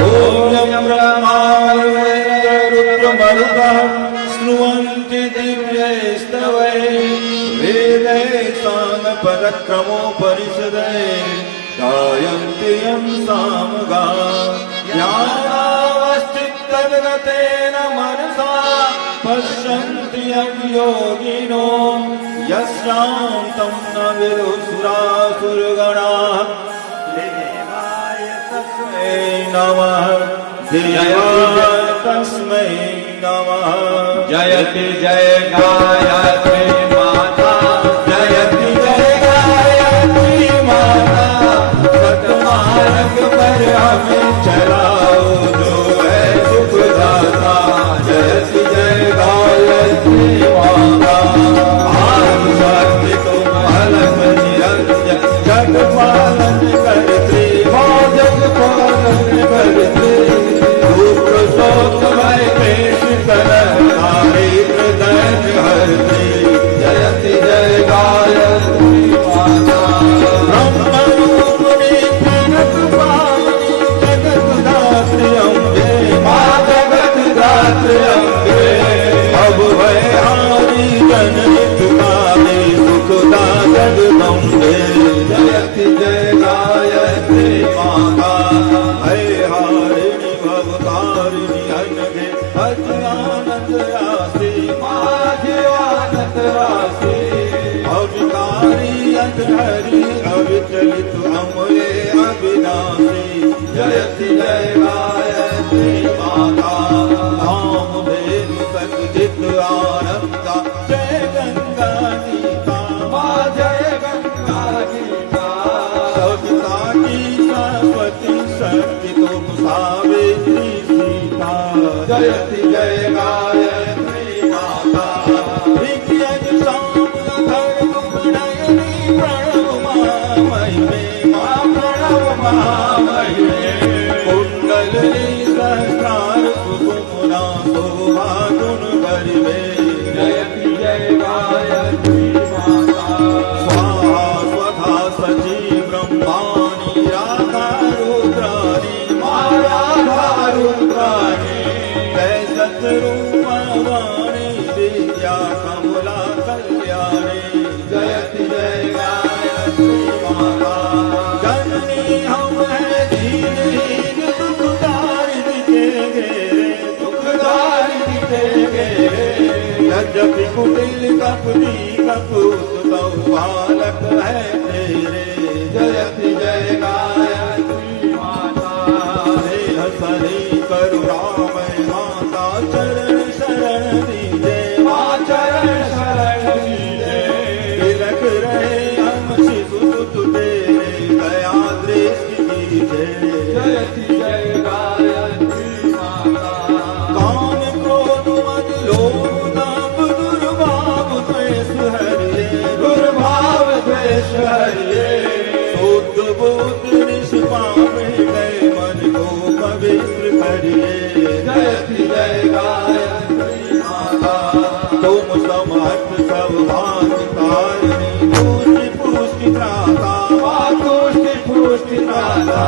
ॐ यं रुद्रमरुतः स्नुवन्ति दिव्यैस्तवै वेदै सामपदक्रमोपनिषदै गायन्ति यं सामगा। ज्ञानावस्थितगतेन मनसा पश्यन्ति यं योगिनो यस्यान्तं न विदुषुरासुरगणाः। देवाय तस्मै नमः, देवाय तस्मै नमः। जयति जय गायत्री माता, जयति जय गायत्री माता, सतमार्ग पर हमें चलाओ जो है सुखदाता। जयति जय गायत्री माता, आदि शक्ति तुम अलग निरंजन, जग पालन करती माँ, जग पालन करती। दुख शोक भय क्लेश कलह दारिद्र दर्द हरती। ललित अमरे अविनाशी जयति जय गायत्री माता धाम धेनु सतचित आनंदा जय गंगा गीता माँ जय गंगा गीता सविता की सरस्वती शक्ति तुम सावित्री सीता जयति जय गायत्री माता विद्यज शामल धर्म नयनी प्रणव महामहिमे माँ प्रणव महामहिमे कुंडली सहस्रार कुसुमना शोभा गुण गरिवे जयति जय गायत्री माता स्वाहा स्वधा सची ब्रह्माणि राधा रुद्राणि माँ राधा रुद्राणि जय सतरूप वाणी विद्या कमला कल्याणी जयति जय गायत्री माता जननी हम है दीनहीन दुखदारिणी के घेरे दुखदारिणी के घेरे यद्यपि कुटिल कपटी कपूत तौ बालक है तेरे जयति जय गायत्री माता हे हसनी करुणामय माता चरण शरण दीजे माँ चरण शरण दीजे तिलक रहे हम शिशु सुत तेरे दया दृष्टि कीजे जयति जय गायत्री माता कान क्रोध मद लोभ दाप दुर्भाव द्वेष हरिये दुर्भाव द्वेष हरिये शुद्ध बुद्ध निष्पाप गए मन को पवित्र करिए जयति जय गायत्री माता तुम समर्थ सब भाग्य तारिणी तुष्टि पुष्टि त्राता तुष्टि पुष्टि त्राता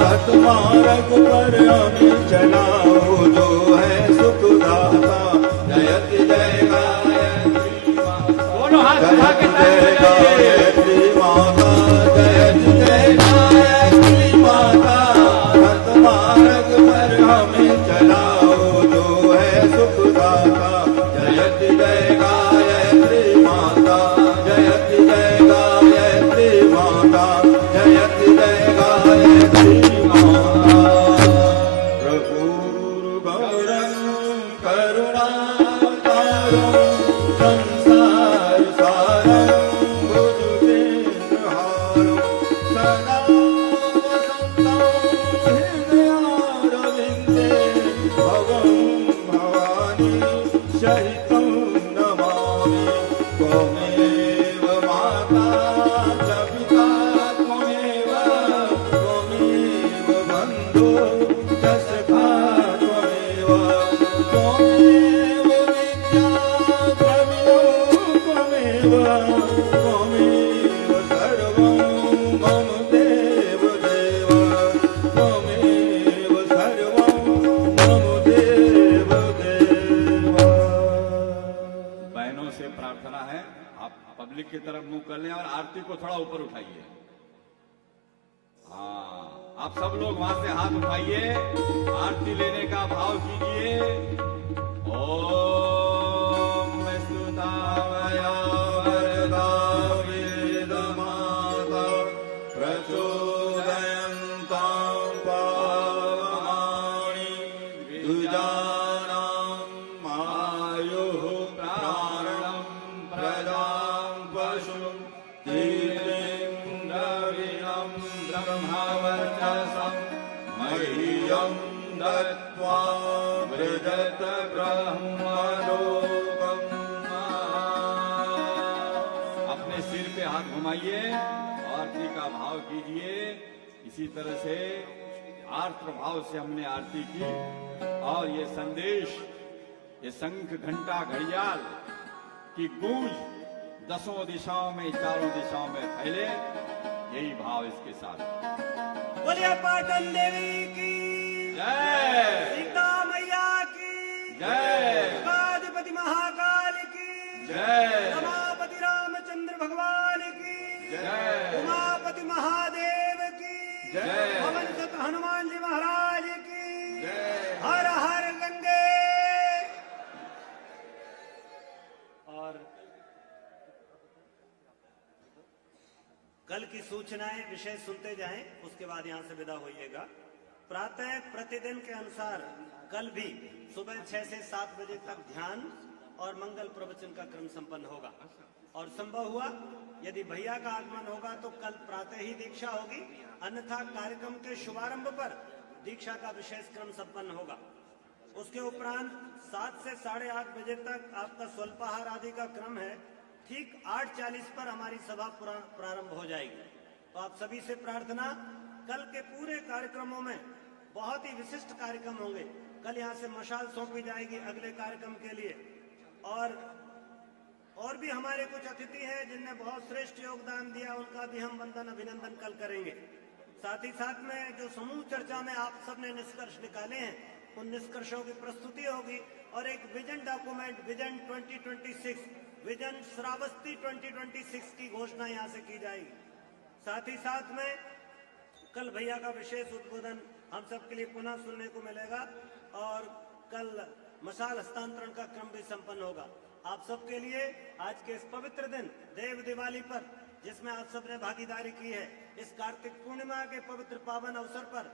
सतमार्ग पर हमें चलाओ जो है सुखदाता जयति जय गायत्री माता दोनों हाथ उठा के जय गायत्री माता जयति जय गायत्री माता सतमार्ग पर हमें चलाओ जो है सुखदाता जयति जय गायत्री माता जयति जय गायत्री माता जयति जय गायत्री माता प्रभु गौरं करुणावतारं संसार सारं भुजगेन्द्रहारं सदा वसन्तं हृदयारविन्दे भवं भवानी सहितं नमामि त्वमेव माता च पिता त्वमेव बन्धो च सखा त्वमेव विद्या द्रविणो त्वमेव सर्वं मम देव देव त्वमेव सर्वं मम देव देव बहनों से प्रार्थना है, आप पब्लिक की तरफ मुंह कर लें और आरती को थोड़ा ऊपर उठाइए। हाँ, आप सब लोग वहां से हाथ उठाइए, आरती लेने का भाव कीजिए। ओम स्तुतामया वरदा वेदमाता प्रचोदयन्तां पावमानि द्विजानां आयुः प्राणं प्रदां पशुं कीर्तिं द्रविणं ब्रह्मवर्चसं मह्यं दत्त्वा व्रजत ब्रह्मलोकम्। अपने सिर पे हाथ घुमाइए, आरती का भाव कीजिए। इसी तरह से आर्द्र भाव से हमने आरती की और ये संदेश, ये शंख घंटा घड़ियाल की गूंज दसों दिशाओं में, चारों दिशाओं में फैले, यही भाव इसके साथ। बोलिए पाटन देवी की जय, सीता मैया की जय, गादिपति महाकाल की जय, रमापति रामचंद्र भगवान की जय, उमापति महादेव की जय, पवन सुत हनुमान जी महाराज की जय। हर हर गंगे। और कल की सूचनाएं विषय सुनते जाएं, उसके बाद यहां से विदा होइएगा। प्रातः प्रतिदिन के अनुसार कल भी सुबह 6 से 7 बजे तक ध्यान और मंगल प्रवचन का क्रम संपन्न होगा, और संभव हुआ यदि भैया का आगमन होगा तो कल प्रातः ही दीक्षा होगी, अन्यथा कार्यक्रम के शुभारंभ पर दीक्षा का विशेष क्रम संपन्न होगा। उसके उपरांत 7 से 8:30 बजे तक आपका स्वल्पाहार आदि का क्रम है। ठीक 8:40 पर हमारी सभा प्रारंभ हो जाएगी। तो आप सभी से प्रार्थना, कल के पूरे कार्यक्रमों में बहुत ही विशिष्ट कार्यक्रम होंगे। कल यहाँ से मशाल सौंपी जाएगी अगले कार्यक्रम के लिए, और भी हमारे कुछ अतिथि हैं जिनने बहुत श्रेष्ठ योगदान दिया, उनका भी हम वंदन अभिनंदन कल करेंगे। साथ ही साथ में जो समूह चर्चा में आप सबने निष्कर्ष निकाले हैं, उन निष्कर्षों की प्रस्तुति होगी, और एक vision document, vision 2026, vision Shravasti 2026 की घोषणा यहाँ से की जाएगी। साथ ही साथ में कल भैया का विशेष उद्बोधन हम सब के लिए पुनः सुनने को मिलेगा, और कल मशाल हस्तांतरण का क्रम भी संपन्न होगा। आप सबके लिए आज के इस पवित्र दिन देव दिवाली पर, जिसमें आप सबने भागीदारी की है, इस कार्तिक पूर्णिमा के पवित्र पावन अवसर पर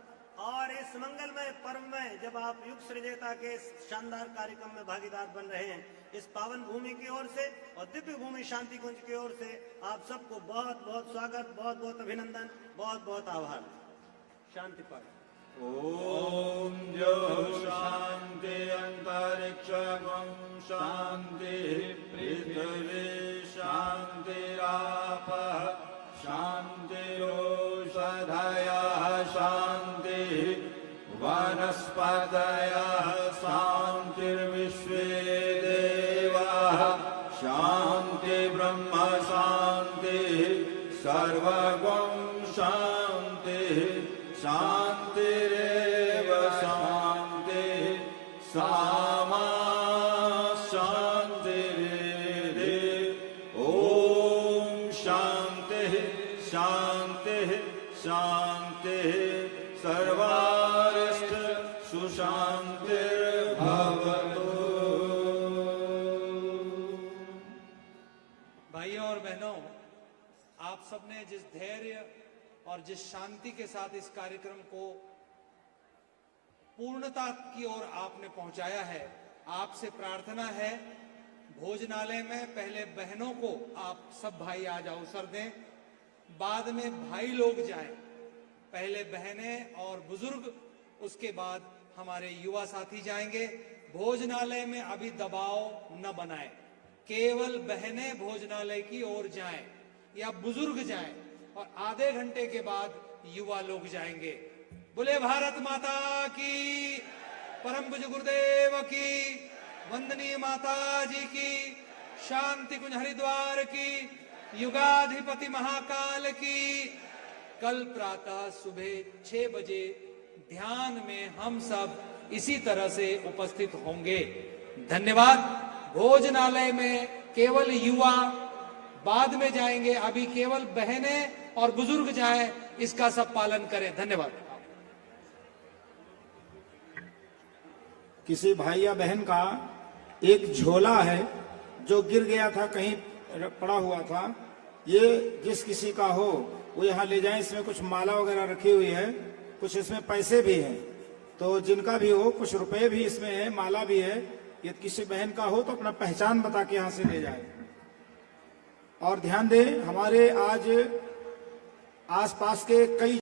और इस मंगलमय पर्व में जब आप युग सृजेता के इस शानदार कार्यक्रम में भागीदार बन रहे हैं, इस पावन भूमि की ओर से और दिव्य भूमि शांति कुंज की ओर से आप सबको बहुत बहुत स्वागत, बहुत बहुत अभिनंदन, बहुत बहुत आभार। शांति पाठ। ओम जो शांति अंतरिक्षं शांति पृथ्वी शांतिरापः शांतिरोषधयः शांति वनस्पतयः शांतिर्विश्वे देवाः शांति ब्रह्म शांति सर्वगुण शांति शांतिरेव शांति सामा शांतिरेधि। ओम शांति शांति शांति सर्वारिष्ट सुशांतिर्भवतु। भाइयों और बहनों, आप सबने जिस धैर्य और जिस शांति के साथ इस कार्यक्रम को पूर्णता की ओर आपने पहुंचाया है, आपसे प्रार्थना है भोजनालय में पहले बहनों को आप सब भाई आज अवसर दें, बाद में भाई लोग जाएं। पहले बहनें और बुजुर्ग, उसके बाद हमारे युवा साथी जाएंगे। भोजनालय में अभी दबाव न बनाएं, केवल बहनें भोजनालय की ओर जाएं या बुजुर्ग जाएं, और आधे घंटे के बाद युवा लोग जाएंगे। बोले भारत माता की, परम पूज्य गुरुदेव की, वंदनीय माता जी की, शांति कुंज हरिद्वार की, युगाधिपति महाकाल की। कल प्रातः सुबह 6 बजे ध्यान में हम सब इसी तरह से उपस्थित होंगे। धन्यवाद। भोजनालय में केवल युवा बाद में जाएंगे, अभी केवल बहनें और बुजुर्ग जाएं, इसका सब पालन करें। धन्यवाद। किसी भाई या बहन का एक झोला है जो गिर गया था, कहीं पड़ा हुआ था, ये जिस किसी का हो वो यहाँ ले जाएं। इसमें कुछ माला वगैरह रखी हुई है, कुछ इसमें पैसे भी हैं, तो जिनका भी हो, कुछ रुपए भी इसमें है, माला भी है। ये किसी बहन का हो तो अपना पहचान बता के यहाँ से ले जाए। और ध्यान दें, हमारे आज आसपास के कई